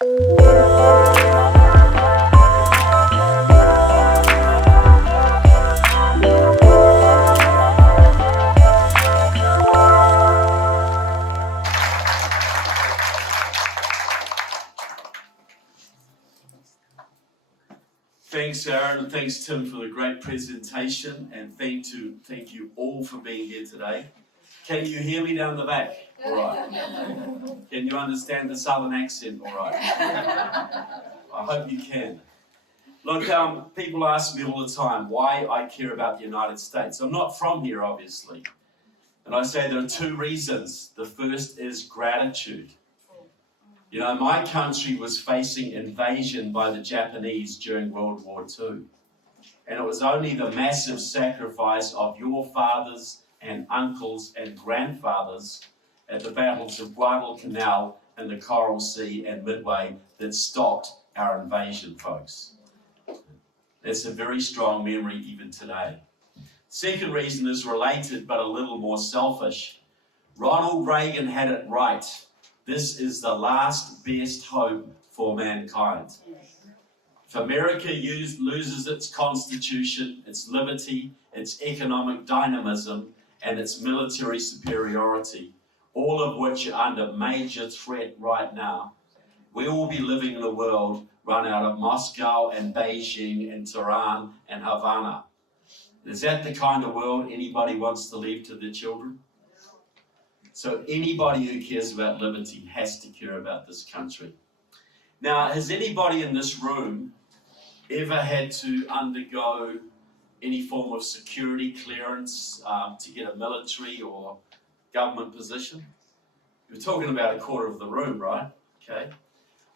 Thanks, Aaron, and thanks, Tim, for the great presentation, and thank you all for being here today. Can you hear me down the back? All right. Can you understand the southern accent? All right. I hope you can. Look, people ask me all the time why I care about the United States. I'm not from here, obviously. And I say there are two reasons. The first is gratitude. You know, my country was facing invasion by the Japanese during World War II. And it was only the massive sacrifice of your fathers and uncles and grandfathers at the battles of Guadalcanal and the Coral Sea and Midway that stopped our invasion, folks. That's a very strong memory even today. Second reason is related but a little more selfish. Ronald Reagan had it right. This is the last best hope for mankind. If America loses its constitution, its liberty, its economic dynamism, and its military superiority, all of which are under major threat right now, we will be living in a world run out of Moscow and Beijing and Tehran and Havana. Is that the kind of world anybody wants to leave to their children? So anybody who cares about liberty has to care about this country. Now, has anybody in this room ever had to undergo any form of security clearance to get a military or government position? We're talking about a quarter of the room, right? Okay.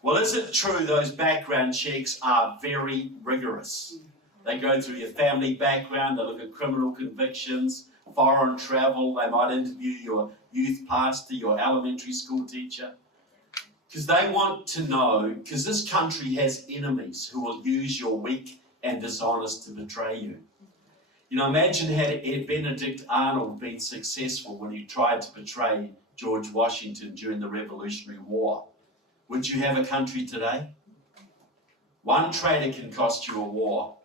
Well, is it true those background checks are very rigorous? They go through your family background, they look at criminal convictions, foreign travel, they might interview your youth pastor, your elementary school teacher. Because they want to know, because this country has enemies who will use your weak and dishonest to betray you. You know, imagine had Benedict Arnold been successful when he tried to betray George Washington during the Revolutionary War. Would you have a country today? One traitor can cost you a war.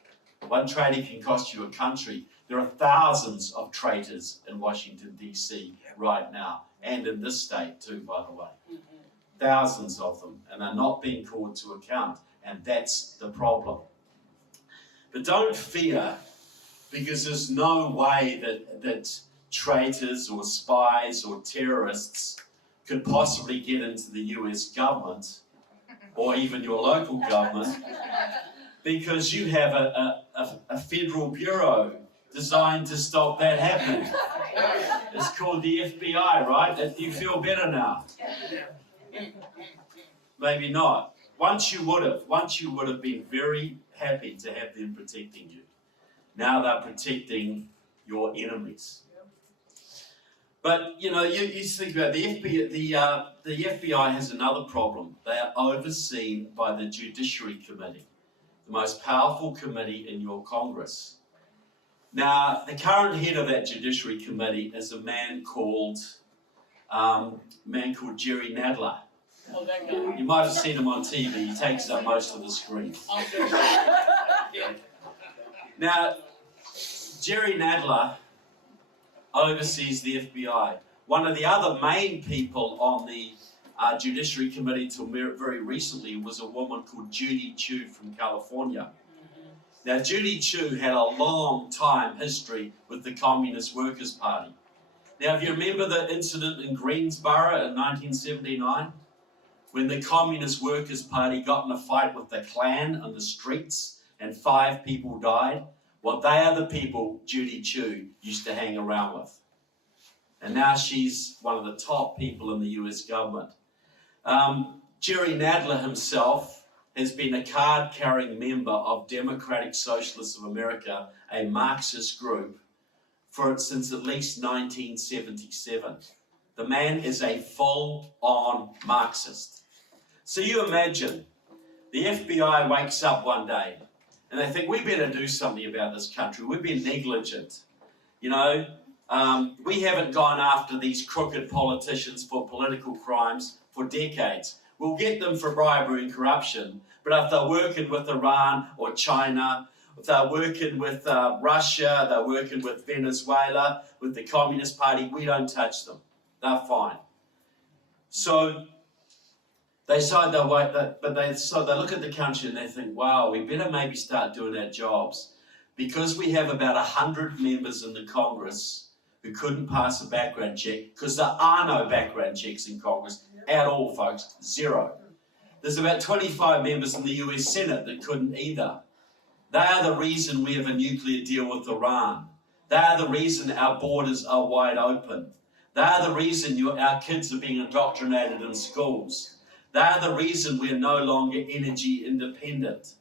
One traitor can cost you a country. There are thousands of traitors in Washington, D.C. right now, and in this state too, by the way. Thousands of them, and they're not being called to account, and that's the problem. But don't fear, because there's no way that traitors or spies or terrorists could possibly get into the US government or even your local government, because you have a federal bureau designed to stop that happening. It's called the FBI, right? Do you feel better now? Maybe not. Once you would have been very happy to have them protecting you. Now they're protecting your enemies. But you know, you think about the FBI has another problem. They are overseen by the Judiciary Committee, the most powerful committee in your Congress. Now, the current head of that Judiciary Committee is a man called Jerry Nadler. You might have seen him on TV. He takes up most of the screen. Now, Jerry Nadler oversees the FBI. One of the other main people on the Judiciary Committee until very recently was a woman called Judy Chu from California. Now, Judy Chu had a long time history with the Communist Workers' Party. Now, if you remember the incident in Greensboro in 1979, when the Communist Workers' Party got in a fight with the Klan on the streets and 5 people died, well, they are the people Judy Chu used to hang around with. And now she's one of the top people in the US government. Jerry Nadler himself has been a card-carrying member of Democratic Socialists of America, a Marxist group, since at least 1977. The man is a full-on Marxist. So you imagine, the FBI wakes up one day and they think, we better do something about this country. We've been negligent. You know, we haven't gone after these crooked politicians for political crimes for decades. we'll get them for bribery and corruption. But if they're working with Iran or China, if they're working with Russia, they're working with Venezuela, with the Communist Party, we don't touch them. They're fine. So they decide they wait, but they look at the country and they think, wow, we better maybe start doing our jobs. Because we have about 100 members in the Congress who couldn't pass a background check, because there are no background checks in Congress at all, folks, zero. There's about 25 members in the US Senate that couldn't either. They are the reason we have a nuclear deal with Iran. They are the reason our borders are wide open. They are the reason our kids are being indoctrinated in schools. They are the reason we're no longer energy independent.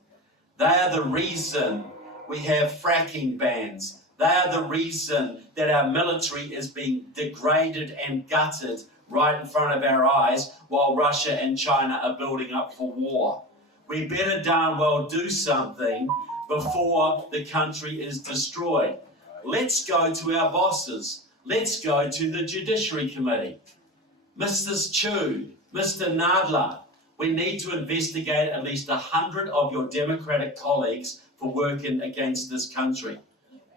They are the reason we have fracking bans. They are the reason that our military is being degraded and gutted right in front of our eyes while Russia and China are building up for war. We better darn well do something before the country is destroyed. Let's go to our bosses. Let's go to the Judiciary Committee. Mr. Chu, Mr. Nadler, we need to investigate at least 100 of your Democratic colleagues for working against this country.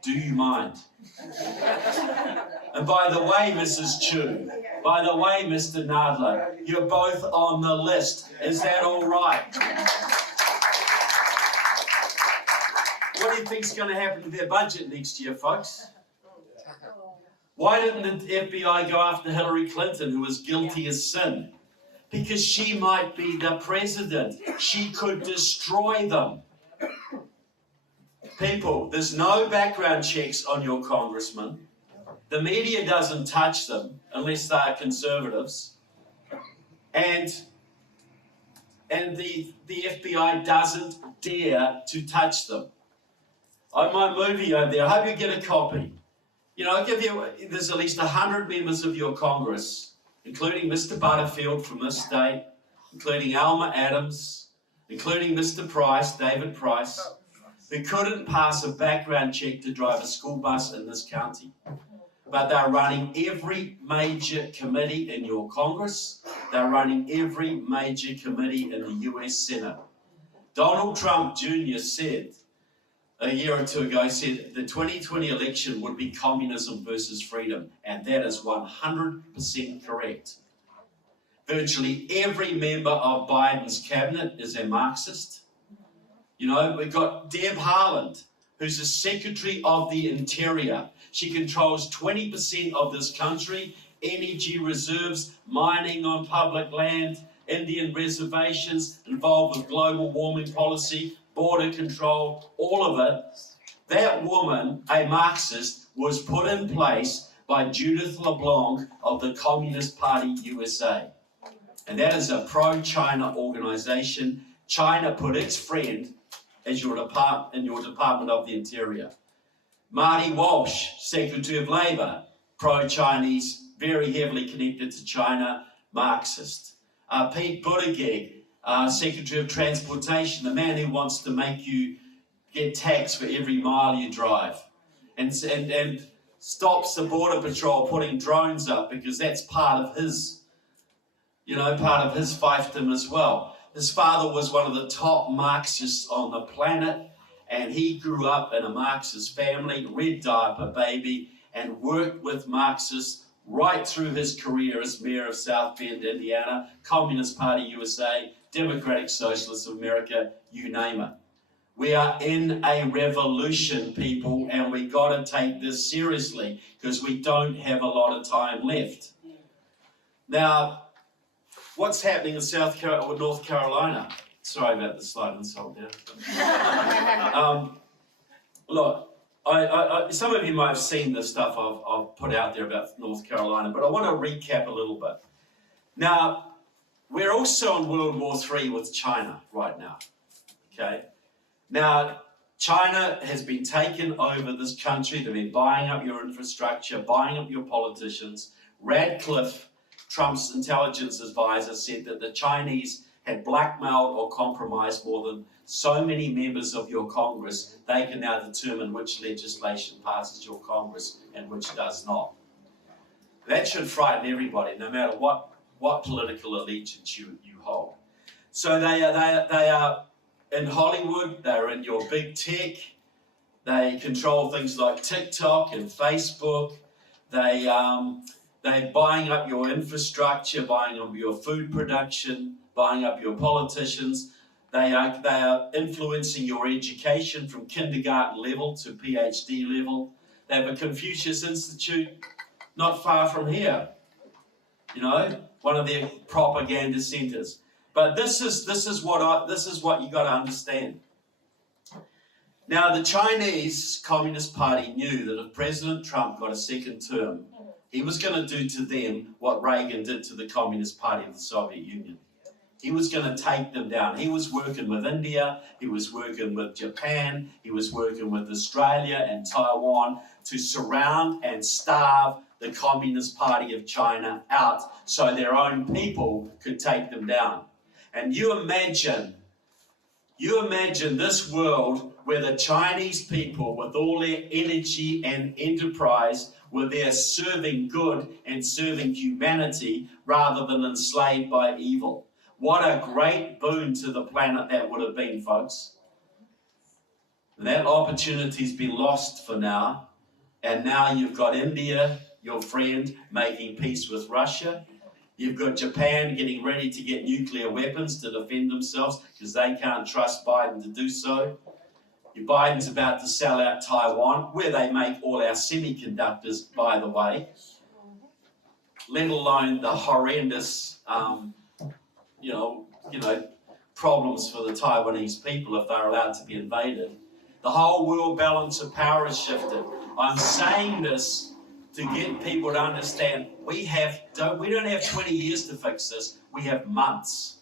Do you mind? And by the way, Mrs. Chu, by the way, Mr. Nadler, you're both on the list. Is that all right? What do you think's going to happen to their budget next year, folks? Why didn't the FBI go after Hillary Clinton, who was guilty as sin? Because she might be the president. She could destroy them. People, there's no background checks on your congressman. The media doesn't touch them unless they are conservatives. And the FBI doesn't dare to touch them. On my movie over there, I hope you get a copy. You know, there's at least 100 members of your Congress, including Mr. Butterfield from this state, including Alma Adams, including Mr. Price, David Price, who couldn't pass a background check to drive a school bus in this county. But they're running every major committee in your Congress. They're running every major committee in the US Senate. Donald Trump Jr. said a year or two ago, said the 2020 election would be communism versus freedom, and that is 100% correct. Virtually every member of Biden's cabinet is a Marxist. You know, we've got Deb Haaland, who's the Secretary of the Interior. She controls 20% of this country, energy reserves, mining on public land, Indian reservations, involved with global warming policy, border control, all of it. That woman, a Marxist, was put in place by Judith LeBlanc of the Communist Party USA. And that is a pro-China organization. China put its friend as your Department of the Interior. Marty Walsh, Secretary of Labour, pro-Chinese, very heavily connected to China, Marxist. Pete Buttigieg, Secretary of Transportation, the man who wants to make you get taxed for every mile you drive, and stops the Border Patrol putting drones up because that's part of his fiefdom as well. His father was one of the top Marxists on the planet, and he grew up in a Marxist family, red diaper baby, and worked with Marxists right through his career as mayor of South Bend, Indiana, Communist Party USA, Democratic Socialists of America, you name it. We are in a revolution, people, and we got to take this seriously because we don't have a lot of time left. Now, what's happening in North Carolina? Sorry about the slight insult there. Look, some of you might have seen the stuff I've put out there about North Carolina, but I want to recap a little bit. Now, we're also in World War III with China right now, okay? Now, China has been taking over this country. They've been buying up your infrastructure, buying up your politicians. Radcliffe, Trump's intelligence advisor, said that the Chinese had blackmailed or compromised more than so many members of your Congress, they can now determine which legislation passes your Congress and which does not. That should frighten everybody, no matter what political allegiance you hold. So they are in Hollywood, they're in your big tech, they control things like TikTok and Facebook, they're buying up your infrastructure, buying up your food production, buying up your politicians. They are influencing your education from kindergarten level to PhD level. They have a Confucius Institute not far from here, one of their propaganda centers. But this is what you got to understand. Now, the Chinese Communist Party knew that if President Trump got a second term, he was going to do to them what Reagan did to the Communist Party of the Soviet Union. He was going to take them down. He was working with India, he was working with Japan, he was working with Australia and Taiwan to surround and starve the Communist Party of China out so their own people could take them down. And you imagine this world where the Chinese people, with all their energy and enterprise, were there serving good and serving humanity rather than enslaved by evil. What a great boon to the planet that would have been, folks. That opportunity's been lost for now, and now you've got India, your friend, making peace with Russia. You've got Japan getting ready to get nuclear weapons to defend themselves because they can't trust Biden to do so. Biden's about to sell out Taiwan, where they make all our semiconductors, by the way, let alone the horrendous problems for the Taiwanese people if they're allowed to be invaded. The whole world balance of power has shifted. I'm saying this to get people to understand we don't have 20 years to fix this, we have months.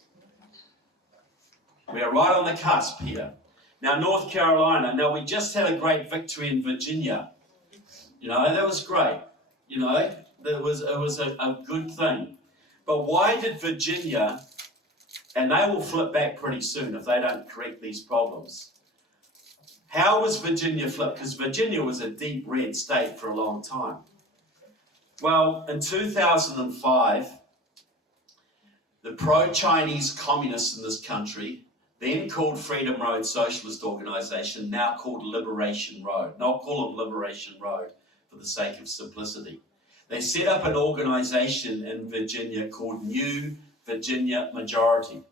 We are right on the cusp here. Now, North Carolina, we just had a great victory in Virginia. That was great. It was a good thing. But why did Virginia, and they will flip back pretty soon if they don't correct these problems. How was Virginia flipped? Because Virginia was a deep red state for a long time. Well, in 2005, the pro-Chinese communists in this country, then called Freedom Road Socialist Organization, now called Liberation Road. Not call them Liberation Road for the sake of simplicity. They set up an organization in Virginia called New Virginia Majority.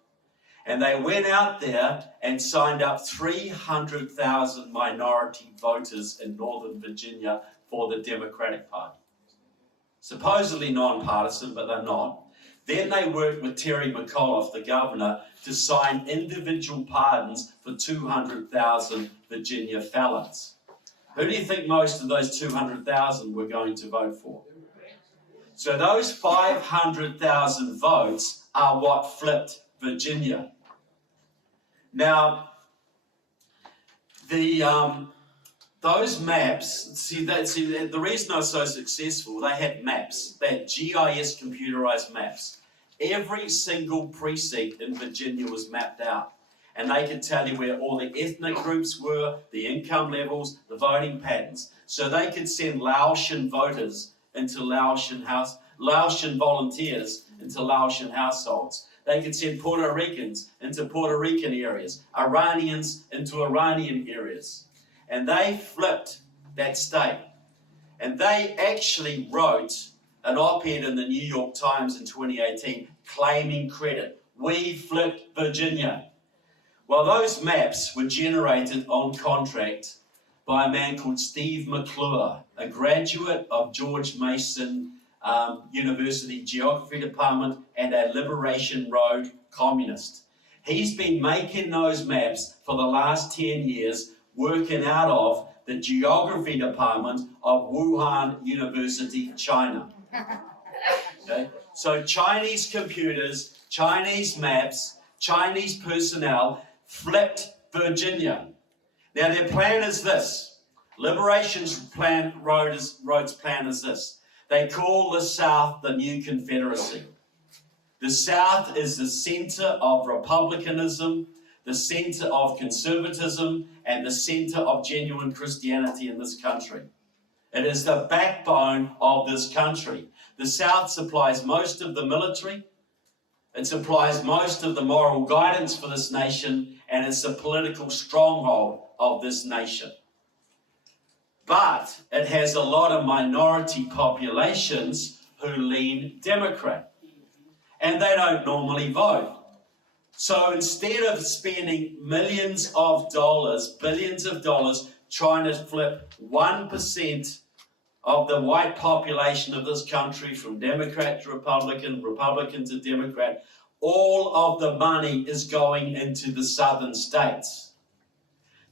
And they went out there and signed up 300,000 minority voters in Northern Virginia for the Democratic Party. Supposedly non-partisan, but they're not. Then they worked with Terry McAuliffe, the governor, to sign individual pardons for 200,000 Virginia felons. Who do you think most of those 200,000 were going to vote for? So those 500,000 votes are what flipped Virginia. Now, those maps, the reason I was so successful, they had maps. They had GIS computerized maps. Every single precinct in Virginia was mapped out. And they could tell you where all the ethnic groups were, the income levels, the voting patterns. So they could send Laotian voters into Laotian volunteers into Laotian households. They could send Puerto Ricans into Puerto Rican areas, Iranians into Iranian areas. And they flipped that state. And they actually wrote an op-ed in the New York Times in 2018 claiming credit. We flipped Virginia. Well, those maps were generated on contract by a man called Steve McClure, a graduate of George Mason University Geography Department and a Liberation Road communist. He's been making those maps for the last 10 years, working out of the Geography Department of Wuhan University, China. Okay? So Chinese computers, Chinese maps, Chinese personnel flipped Virginia. Now their plan is this. Liberation's plan, Road's plan is this. They call the South the new Confederacy. The South is the center of republicanism, the center of conservatism, and the center of genuine Christianity in this country. It is the backbone of this country. The South supplies most of the military. It supplies most of the moral guidance for this nation, and it's the political stronghold of this nation. But it has a lot of minority populations who lean Democrat, and they don't normally vote. So instead of spending millions of dollars, billions of dollars, trying to flip 1% of the white population of this country from Democrat to Republican, Republican to Democrat, all of the money is going into the southern states.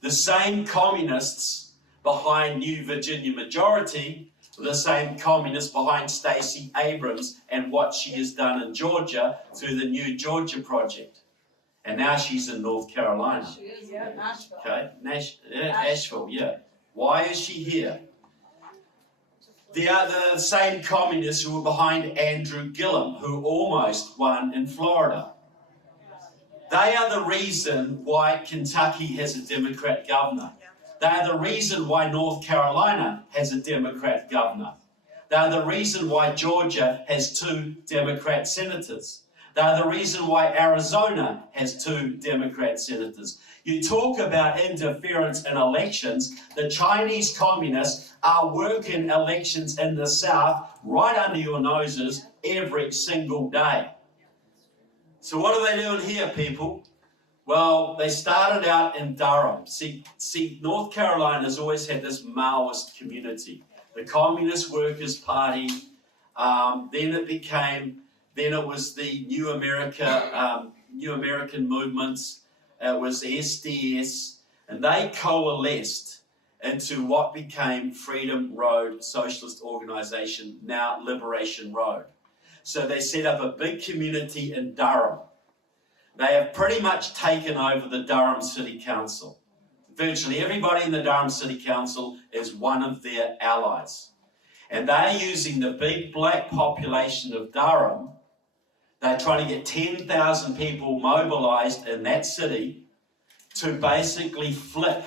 The same communists behind New Virginia Majority, the same communists behind Stacey Abrams and what she has done in Georgia through the New Georgia Project. And now she's in North Carolina. She is in Nashville. Okay, Asheville, yeah. Why is she here? They are the same communists who were behind Andrew Gillum, who almost won in Florida. They are the reason why Kentucky has a Democrat governor. They are the reason why North Carolina has a Democrat governor. They are the reason why Georgia has 2 Democrat senators. They are the reason why Arizona has 2 Democrat senators. You talk about interference in elections. The Chinese communists are working elections in the South right under your noses every single day. So what are they doing here, people? Well, they started out in Durham. See, North Carolina's always had this Maoist community. The Communist Workers' Party, then it was the New American movements, it was the SDS, and they coalesced into what became Freedom Road Socialist Organization, now Liberation Road. So they set up a big community in Durham. They have pretty much taken over the Durham City Council. Virtually everybody in the Durham City Council is one of their allies. And they're using the big black population of Durham. They're trying to get 10,000 people mobilized in that city to basically flip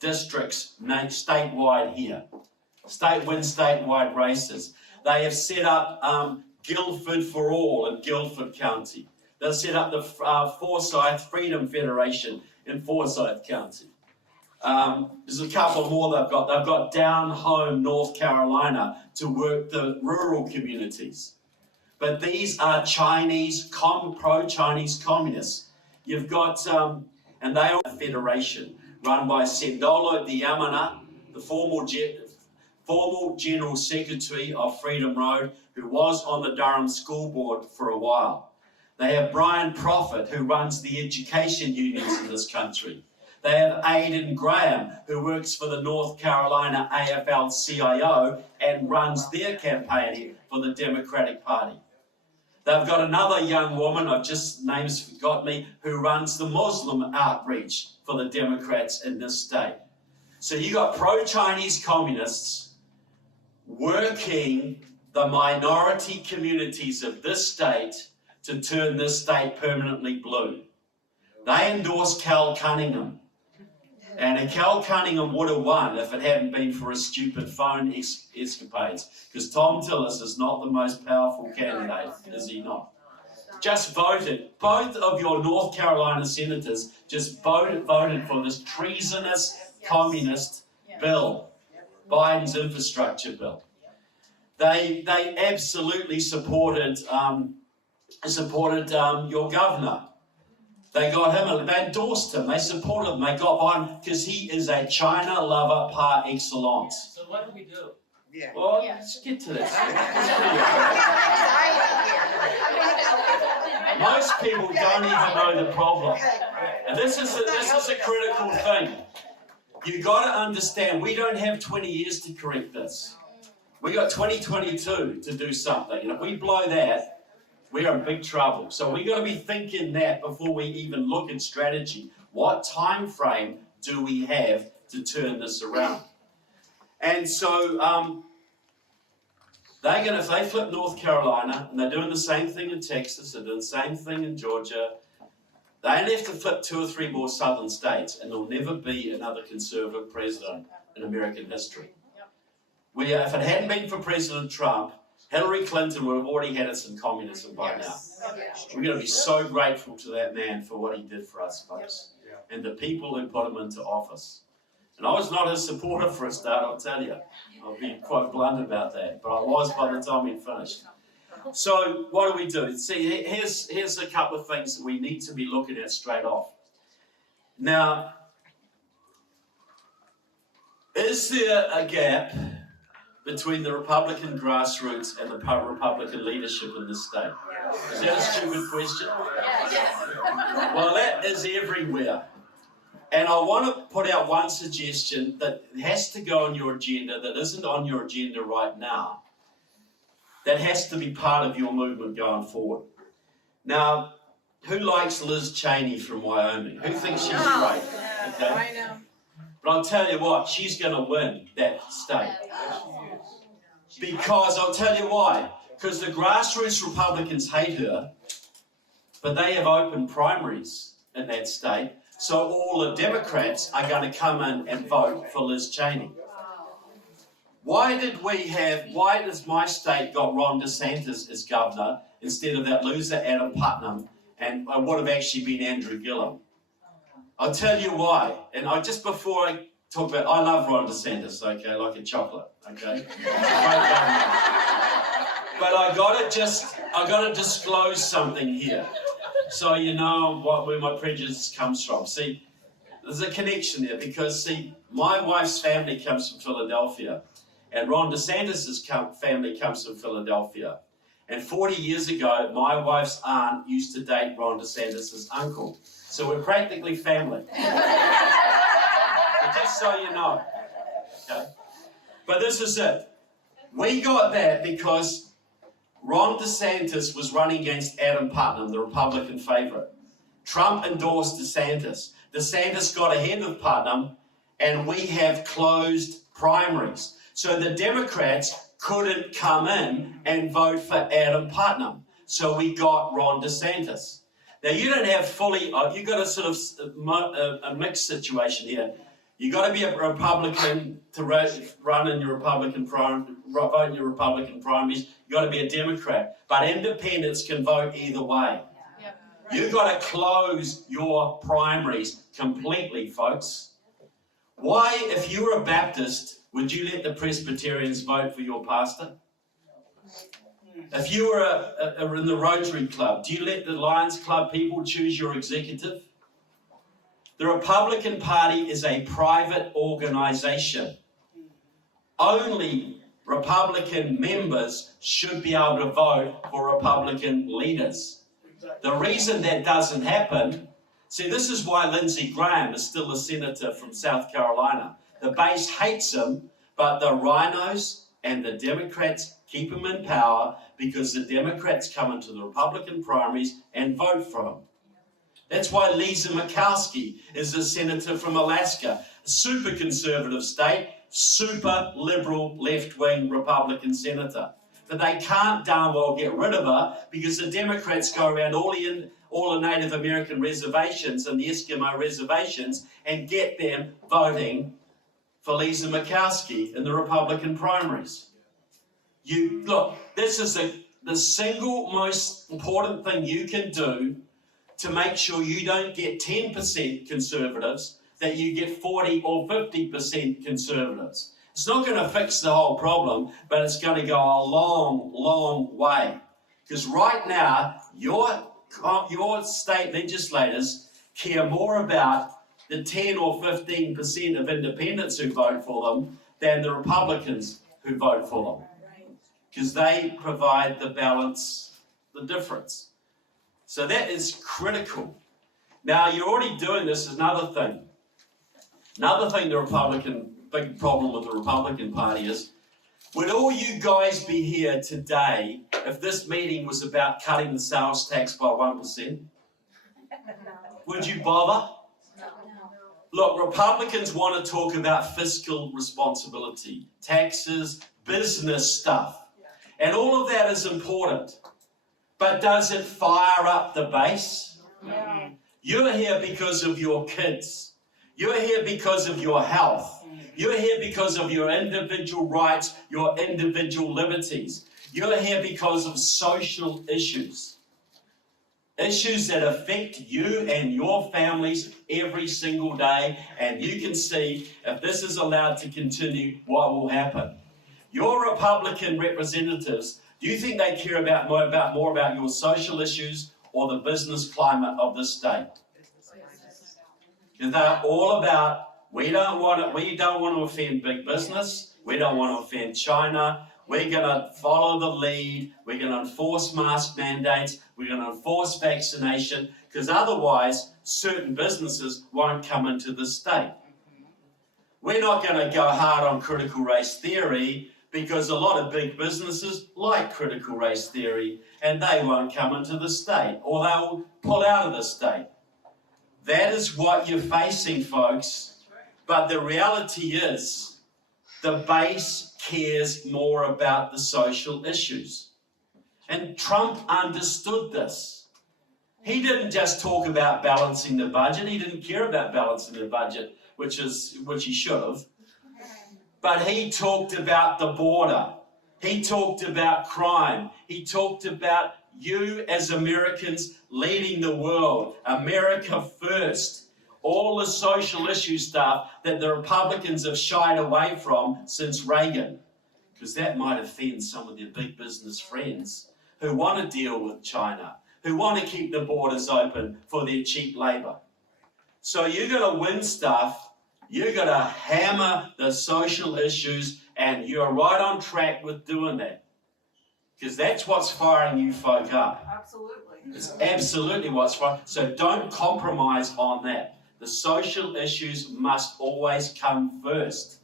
districts statewide here. Win statewide races. They have set up Guildford for All in Guildford County. They've set up the Forsyth Freedom Federation in Forsyth County. There's a couple more they've got. They've got Down Home, North Carolina, to work the rural communities. But these are pro-Chinese communists. You've got, and they are a federation run by Sendolo Diamana, the formal General Secretary of Freedom Road, who was on the Durham School Board for a while. They have Brian Prophet, who runs the education unions in this country. They have Aidan Graham, who works for the North Carolina AFL-CIO and runs their campaigning for the Democratic Party. They've got another young woman, name's forgot me, who runs the Muslim outreach for the Democrats in this state. So you got pro-Chinese communists working the minority communities of this state to turn this state permanently blue. They endorsed Cal Cunningham. And Cal Cunningham would have won if it hadn't been for his stupid phone escapades. Because Tom Tillis is not the most powerful candidate, is he not? Just voted. Both of your North Carolina senators just voted for this treasonous communist bill, Biden's infrastructure bill. They absolutely supported your governor. They got him, they endorsed him, they supported him, they got Biden because he is a China lover par excellence. So what do we do? Yeah. Well, let's get to this. Most people don't even know the problem. And this is a critical thing. You've got to understand, we don't have 20 years to correct this. We got 2022 to do something. And if we blow that, we're in big trouble. So we've got to be thinking that before we even look at strategy. What time frame do we have to turn this around? And so if they flip North Carolina, and they're doing the same thing in Texas, they're doing the same thing in Georgia, they only have to flip 2 or 3 more southern states, and there'll never be another conservative president in American history. If it hadn't been for President Trump, Hillary Clinton would have already had us in communism by now. We're going to be so grateful to that man for what he did for us, folks, and the people who put him into office. And I was not his supporter for a start, I'll tell you. I'll be quite blunt about that, but I was by the time he'd finished. So what do? See, here's a couple of things that we need to be looking at straight off. Now, is there a gap between the Republican grassroots and the Republican leadership in this state? Is that a stupid question? Well, that is everywhere. And I want to put out one suggestion that has to go on your agenda, that isn't on your agenda right now, that has to be part of your movement going forward. Now, who likes Liz Cheney from Wyoming? Who thinks she's great? Okay. I know. But I'll tell you what, she's going to win that state. Because I'll tell you why. Because the grassroots Republicans hate her, but they have open primaries in that state. So all the Democrats are going to come in and vote for Liz Cheney. Why does my state got Ron DeSantis as governor instead of that loser Adam Putnam and would have actually been Andrew Gillum? I'll tell you why. And just before I talk about, I love Ron DeSantis, okay, like a chocolate, okay? But I got to disclose something here, so you know where my prejudice comes from. See, there's a connection there because, see, my wife's family comes from Philadelphia, and Ron DeSantis' family comes from Philadelphia. And 40 years ago, my wife's aunt used to date Ron DeSantis' uncle. So we're practically family. Just so you know. Okay? But this is it. We got that because Ron DeSantis was running against Adam Putnam, the Republican favorite. Trump endorsed DeSantis. DeSantis got ahead of Putnam, and we have closed primaries. So the Democrats couldn't come in and vote for Adam Putnam. So we got Ron DeSantis. Now, you don't have fully, you've got a sort of a mixed situation here. You've got to be a Republican to run in your Republican vote in your Republican primaries. You've got to be a Democrat. But independents can vote either way. You've got to close your primaries completely, folks. Why, if you were a Baptist, would you let the Presbyterians vote for your pastor? If you were in the Rotary Club, do you let the Lions Club people choose your executive? The Republican Party is a private organization. Only Republican members should be able to vote for Republican leaders. The reason that doesn't happen, see, this is why Lindsey Graham is still a senator from South Carolina. The base hates him, but the rhinos and the Democrats keep him in power because the Democrats come into the Republican primaries and vote for him. That's why Lisa Murkowski is a senator from Alaska, a super conservative state, super liberal left-wing Republican senator. But they can't darn well get rid of her because the Democrats go around all the Native American reservations and the Eskimo reservations and get them voting for Lisa Murkowski in the Republican primaries. Look, this is the single most important thing you can do to make sure you don't get 10% conservatives, that you get 40 or 50% conservatives. It's not going to fix the whole problem, but it's going to go a long, long way. Because right now, your state legislators care more about the 10 or 15% of independents who vote for them than the Republicans who vote for them. Because they provide the balance, the difference. So that is critical. Now, you're already doing this, is another thing. Another thing big problem with the Republican Party is, would all you guys be here today if this meeting was about cutting the sales tax by 1%? Would you bother? Look, Republicans want to talk about fiscal responsibility, taxes, business stuff. And all of that is important. But does it fire up the base? Yeah. You're here because of your kids. You're here because of your health. You're here because of your individual rights, your individual liberties. You're here because of social issues. Issues that affect you and your families every single day. And you can see, if this is allowed to continue, what will happen. Your Republican representatives, do you think they care more about your social issues or the business climate of this state? Because they're all about, we don't want to offend big business. We don't want to offend China. We're going to follow the lead. We're going to enforce mask mandates. We're going to enforce vaccination, because otherwise certain businesses won't come into the state. We're not going to go hard on critical race theory, because a lot of big businesses like critical race theory, and they won't come into the state, or they'll pull out of the state. That is what you're facing, folks. But the reality is, the base cares more about the social issues. And Trump understood this. He didn't just talk about balancing the budget. He didn't care about balancing the budget, which he should have. But he talked about the border. He talked about crime. He talked about you as Americans leading the world. America first. All the social issue stuff that the Republicans have shied away from since Reagan. Because that might offend some of their big business friends who want to deal with China, who want to keep the borders open for their cheap labor. So you're going to win stuff. You're going to hammer the social issues, and you're right on track with doing that. Because that's what's firing you folk up. Absolutely. It's absolutely what's firing. So don't compromise on that. The social issues must always come first.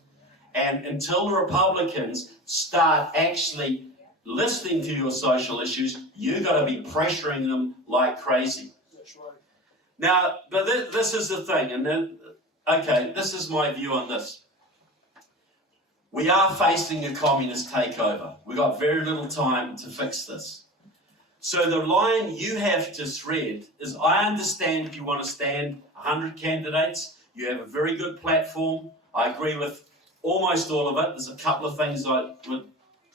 And until the Republicans start actually listening to your social issues, you've got to be pressuring them like crazy. That's right. Now, but this is the thing, and then, okay, this is my view on this. We are facing a communist takeover. We've got very little time to fix this. So the line you have to thread is, I understand if you want to stand 100 candidates, you have a very good platform. I agree with almost all of it. There's a couple of things I would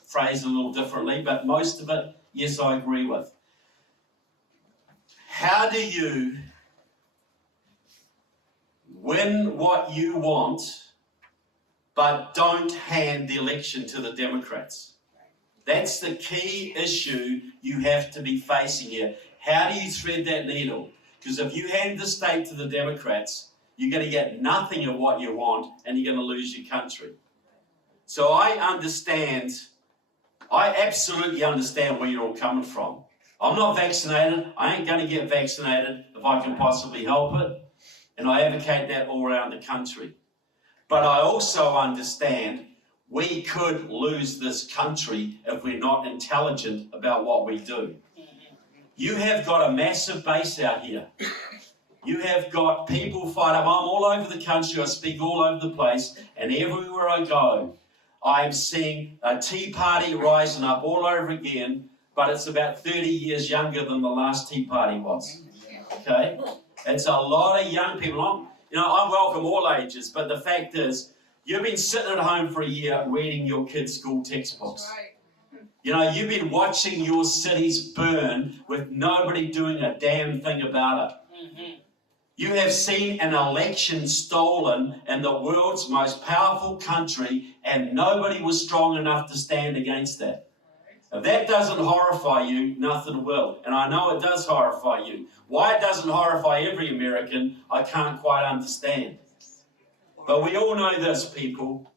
phrase a little differently, but most of it, yes, I agree with. How do you win what you want, but don't hand the election to the Democrats? That's the key issue you have to be facing here. How do you thread that needle? Because if you hand the state to the Democrats, you're going to get nothing of what you want, and you're going to lose your country. So I absolutely understand where you're all coming from. I'm not vaccinated. I ain't going to get vaccinated if I can possibly help it. And I advocate that all around the country. But I also understand we could lose this country if we're not intelligent about what we do. You have got a massive base out here. You have got people fight up. I'm all over the country. I speak all over the place. And everywhere I go, I'm seeing a Tea Party rising up all over again. But it's about 30 years younger than the last Tea Party was. Okay? It's a lot of young people. I welcome all ages. But the fact is, you've been sitting at home for a year reading your kids' school textbooks. You've been watching your cities burn with nobody doing a damn thing about it. You have seen an election stolen in the world's most powerful country, and nobody was strong enough to stand against that. If that doesn't horrify you, nothing will. And I know it does horrify you. Why it doesn't horrify every American, I can't quite understand. But we all know this, people.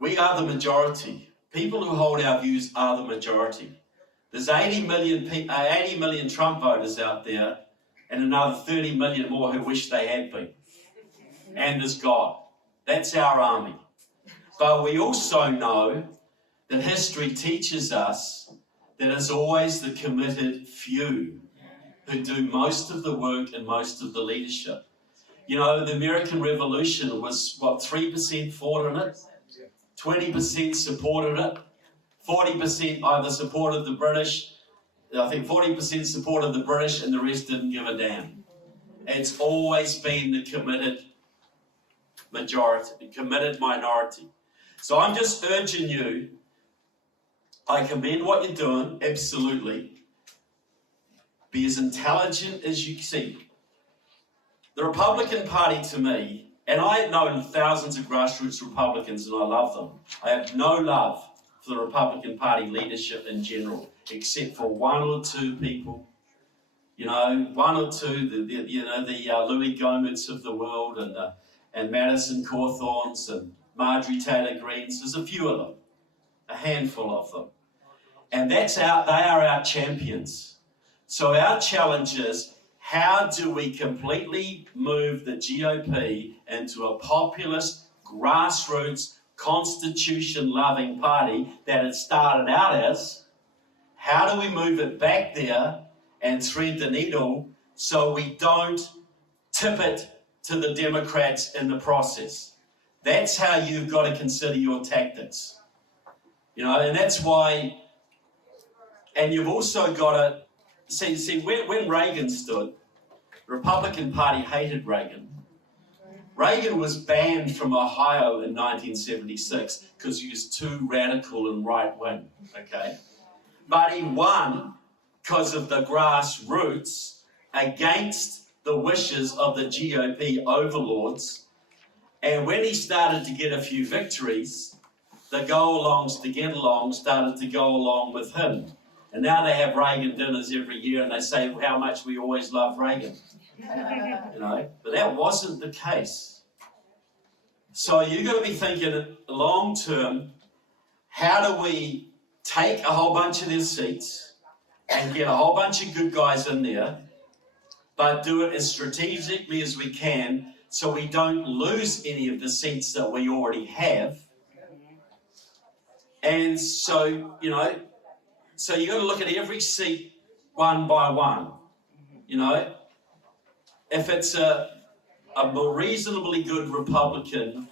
We are the majority. People who hold our views are the majority. There's 80 million Trump voters out there, and another 30 million more who wish they had been. And there's God. That's our army. But we also know that history teaches us that it's always the committed few who do most of the work and most of the leadership. The American Revolution was, 3% fought in it? 20% supported it. 40% either supported the British. I think 40% supported the British, and the rest didn't give a damn. It's always been the committed majority, committed minority. So I'm just urging you, I commend what you're doing, absolutely. Be as intelligent as you see. The Republican Party to me, and I have known thousands of grassroots Republicans and I love them. I have no love for the Republican Party leadership in general, except for one or two people, one or two, the Louis Gohmerts of the world and Madison Cawthorns and Marjorie Taylor Greens. There's a few of them, a handful of them. And they are our champions. So our challenge is, how do we completely move the GOP into a populist, grassroots, constitution-loving party that it started out as? How do we move it back there and thread the needle so we don't tip it to the Democrats in the process? That's how you've got to consider your tactics. And that's why, and you've also got to, see when Reagan stood, the Republican Party hated Reagan. Reagan was banned from Ohio in 1976 because he was too radical and right-wing, okay? But he won because of the grassroots against the wishes of the GOP overlords. And when he started to get a few victories, the go-alongs to get along started to go along with him. And now they have Reagan dinners every year and they say how much we always love Reagan. But that wasn't the case. So you've got to be thinking long term, how do we take a whole bunch of their seats and get a whole bunch of good guys in there, but do it as strategically as we can so we don't lose any of the seats that we already have. And so, so you've got to look at every seat one by one. If it's a more reasonably good Republican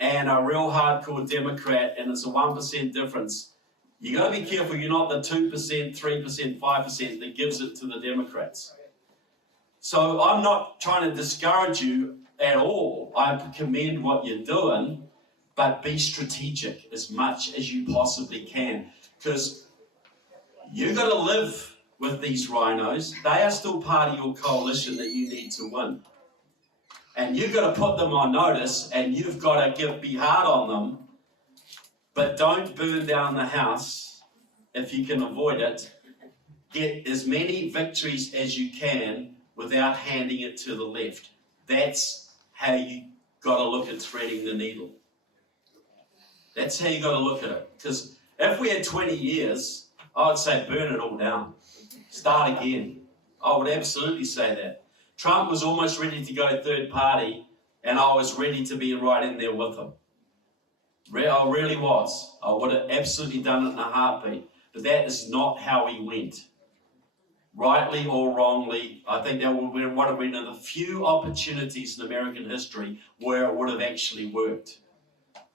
and a real hardcore Democrat and it's a 1% difference, you got to be careful you're not the 2%, 3%, 5% that gives it to the Democrats. So I'm not trying to discourage you at all. I commend what you're doing, but be strategic as much as you possibly can, because you've got to live with these rhinos. They are still part of your coalition that you need to win. And you've got to put them on notice and you've got to be hard on them, but don't burn down the house if you can avoid it. Get as many victories as you can without handing it to the left. That's how you got to look at threading the needle. That's how you got to look at it. Because if we had 20 years, I would say burn it all down. Start again. I would absolutely say that. Trump was almost ready to go third party, and I was ready to be right in there with him. I really was. I would have absolutely done it in a heartbeat. But that is not how he went. Rightly or wrongly, I think that would have been one of the few opportunities in American history where it would have actually worked.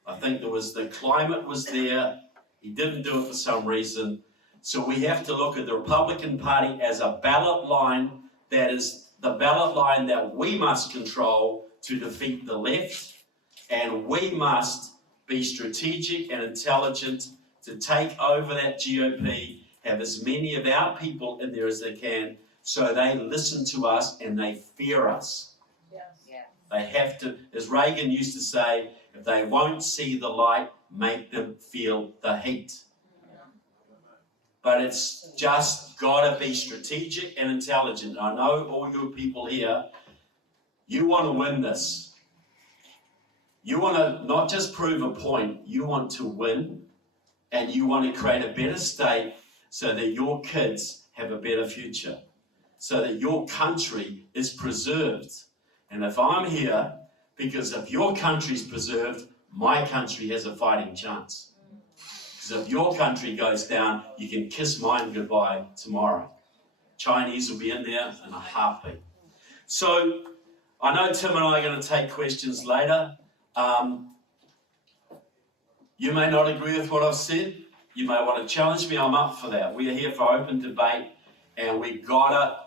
I think the climate was there. He didn't do it for some reason. So we have to look at the Republican Party as a ballot line that is the ballot line that we must control to defeat the left, and we must be strategic and intelligent to take over that GOP, have as many of our people in there as they can, so they listen to us and they fear us. Yes. Yeah. They have to, as Reagan used to say, if they won't see the light, make them feel the heat. But it's just got to be strategic and intelligent. I know all you people here, you want to win this. You want to not just prove a point, you want to win, and you want to create a better state so that your kids have a better future, so that your country is preserved. And if I'm here, because if your country's preserved, my country has a fighting chance. Because if your country goes down, you can kiss mine goodbye tomorrow. Chinese will be in there in a heartbeat. So I know Tim and I are going to take questions later. You may not agree with what I've said. You may want to challenge me. I'm up for that. We are here for open debate, and we've got to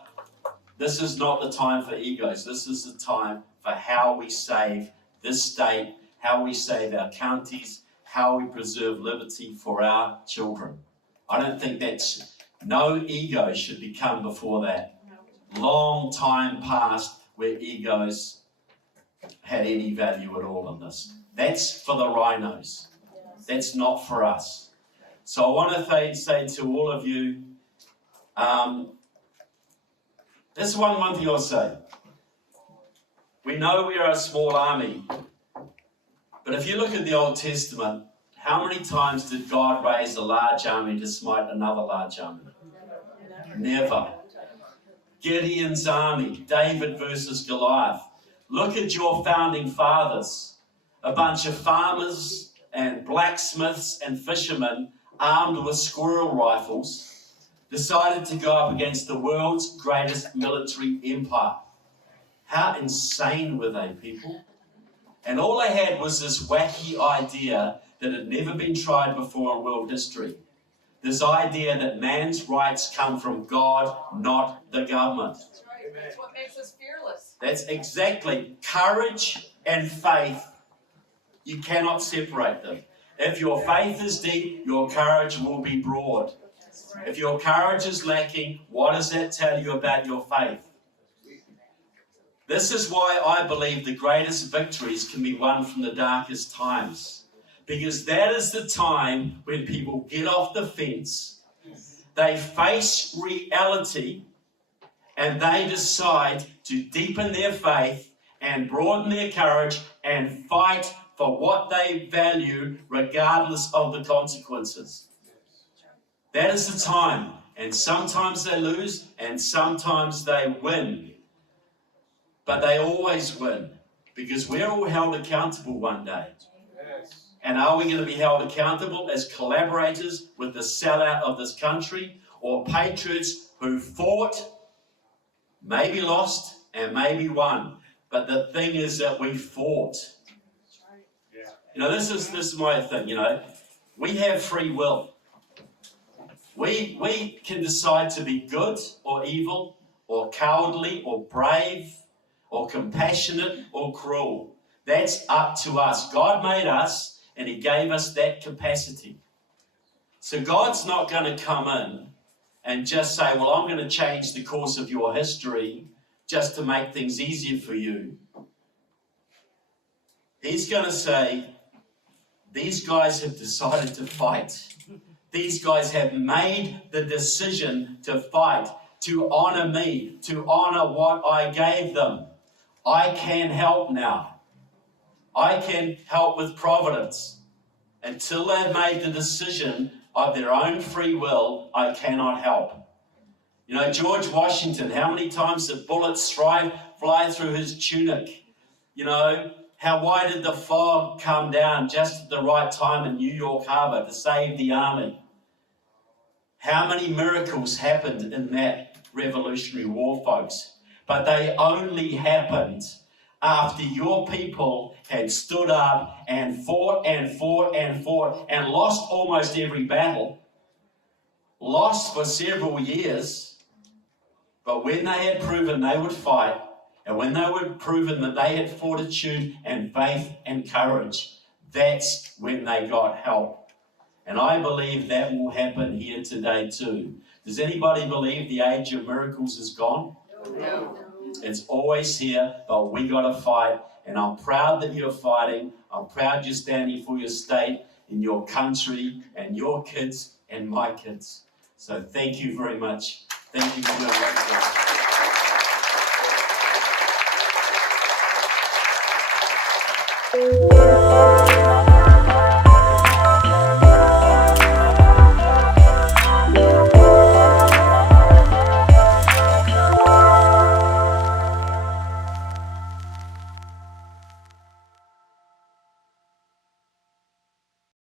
This is not the time for egos. This is the time for how we save this state, how we save our counties, how we preserve liberty for our children. I don't think no ego should become before that. Long time past where egos had any value at all in this. That's for the rhinos. That's not for us. So I want to say to all of you, this is one thing I'll say. We know we are a small army, but if you look at the Old Testament, how many times did God raise a large army to smite another large army? Never. Gideon's army, David versus Goliath. Look at your founding fathers. A bunch of farmers and blacksmiths and fishermen armed with squirrel rifles decided to go up against the world's greatest military empire. How insane were they, people? And all they had was this wacky idea that had never been tried before in world history. This idea that man's rights come from God, not the government. That's right. That's what makes us fearless. That's exactly. Courage and faith, you cannot separate them. If your faith is deep, your courage will be broad. If your courage is lacking, what does that tell you about your faith? This is why I believe the greatest victories can be won from the darkest times. Because that is the time when people get off the fence, they face reality, and they decide to deepen their faith and broaden their courage and fight for what they value regardless of the consequences. That is the time. And sometimes they lose and sometimes they win. But they always win because we're all held accountable one day. And are we going to be held accountable as collaborators with the sellout of this country, or patriots who fought, maybe lost, and maybe won? But the thing is that we fought. You know, this is my thing, you know. We have free will. We can decide to be good or evil, or cowardly or brave, or compassionate or cruel. That's up to us. God made us, and He gave us that capacity. So God's not going to come in and just say, well, I'm going to change the course of your history just to make things easier for you. He's going to say, these guys have decided to fight. These guys have made the decision to fight, to honor me, to honor what I gave them. I can help now. I can help with providence. Until they've made the decision of their own free will, I cannot help. You know, George Washington, how many times did bullets fly through his tunic? You know, why did the fog come down just at the right time in New York Harbor to save the army? How many miracles happened in that Revolutionary War, folks? But they only happened after your people had stood up and fought and fought and fought and lost almost every battle, lost for several years. But when they had proven they would fight, and when they were proven that they had fortitude and faith and courage, that's when they got help. And I believe that will happen here today too. Does anybody believe the age of miracles is gone? No. It's always here, but we got to fight. And I'm proud that you're fighting. I'm proud you're standing for your state and your country and your kids and my kids. So thank you very much. Thank you for your work.